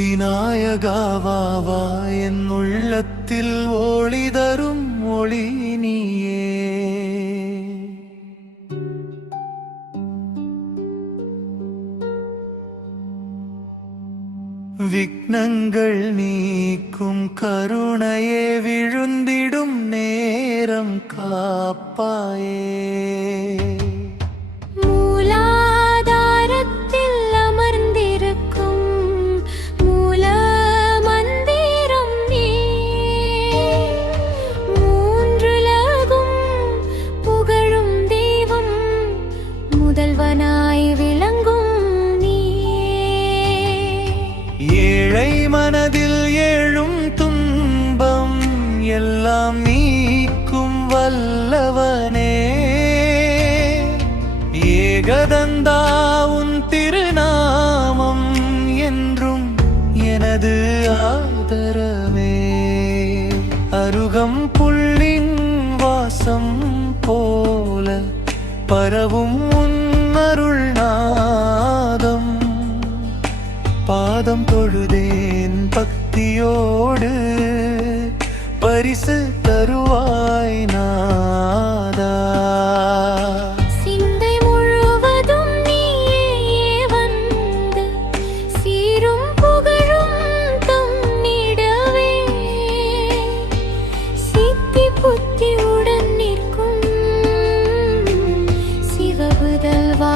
விநாயகாவா என் உள்ளத்தில் ஒளி தரும் ஒளி நீயே. விக்னங்கள் நீக்கும் கருணையே விழுந்திடும் நேரம் காப்பாயே. ஏழை மனதில் எழும் துன்பம் எல்லாம் நீக்கும் வல்லவனே. ஏகதந்தா உன் திருநாமம் என்றும் எனது ஆதரவே. அருகம் புள்ளின் வாசம் போல பரவும் உன் அருள் நாதம். பாதம் தொழுதேன் பக்தியோடு பரிசு தருவாய் நாதா. சிந்தை முழுவதும் நீயே வந்து சீரும் புகழும் தம்மிடவே. சித்தி புத்தியுடன் நிற்கும் சிவபுதல்வா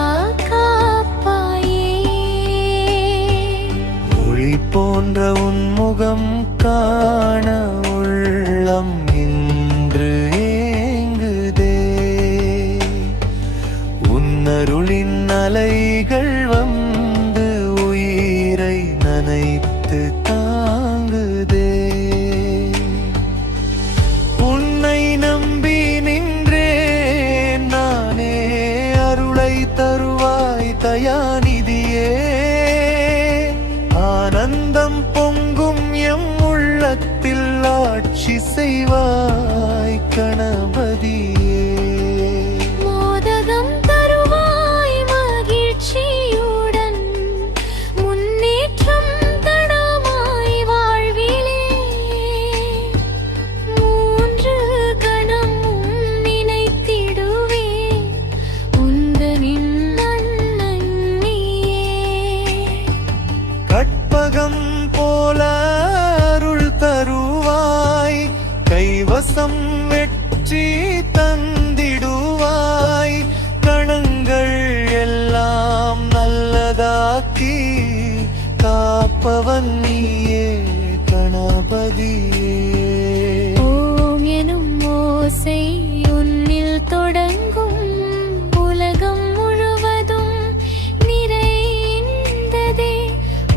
போன்ற உன்முகம் காண உள்ளம் இன்று ஏங்குதே. உன்னருளின் அலைகள் வந்து உயிரை நனைத்து தாங்குதே. உன்னை நம்பி நின்றேன் நானே, அருளை தருவாய் தயாநிதியே. ஆனந்தம் பொங்கும் எம் உள்ளத்தில் ஆட்சி செய்வாய் கணபதியே. மோதகம் தருவாய் மகிழ்ச்சியுடன் முன்னேற்றம் தடமாய் வாழ்விலே. மூன்று கணமும் நினைத்திடுவே உந்தனின் கற்பகம் போல அருள் தருவாய். கைவசம் வெற்றி தந்திடுவாய். கணங்கள் எல்லாம் நல்லதாக்கி காப்பவன் நீயே கணபதியே. ஓம் எனும் ஓசை உன்னில் தொடங்கும் உலகம் முழுவதும் நிறைந்ததே.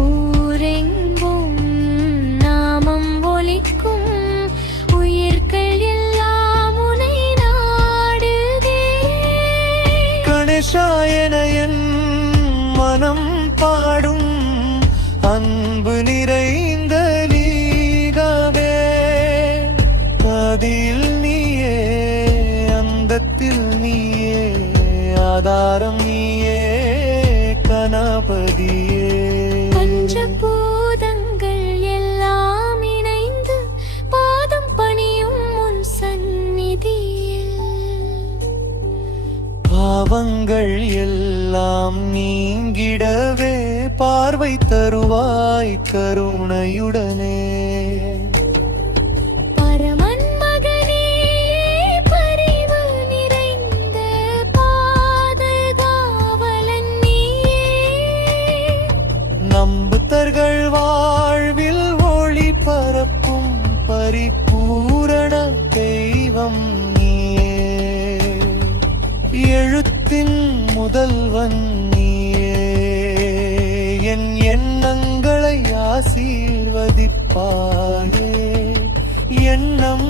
ஊரெங்கும் நாமம் ஒலிக்கும் உயிர்கள் எல்லாம் உனை நாடுதே. கணேசாயன என் மனம் பாடும் அன்பு நிறைந்த நீகவே. அதில் நீயே அந்தத்தில் நீயே ஆதாரம் நீயே கணபதியே. பஞ்சபூதங்கள் எல்லாம் இணைந்து பாதம் பணியும் உன் சந்நிதியில். பாவங்கள் எல்லாம் நீங்கிடவே பார்வை தருவாய் கருணையுடனே. பரமன் மகனே பரிவு நிறைந்த பாதுகாவலன் நீயே. நம்புத்தர்கள் வாழ்வில் ஒளி பரப்பும் பரிபூரண தெய்வம் நீயே. எழுத்தின் முதல்வன் நீயே. என் எண்ணங்களை ஆசீர்வதிப்பாயே. எண்ணம்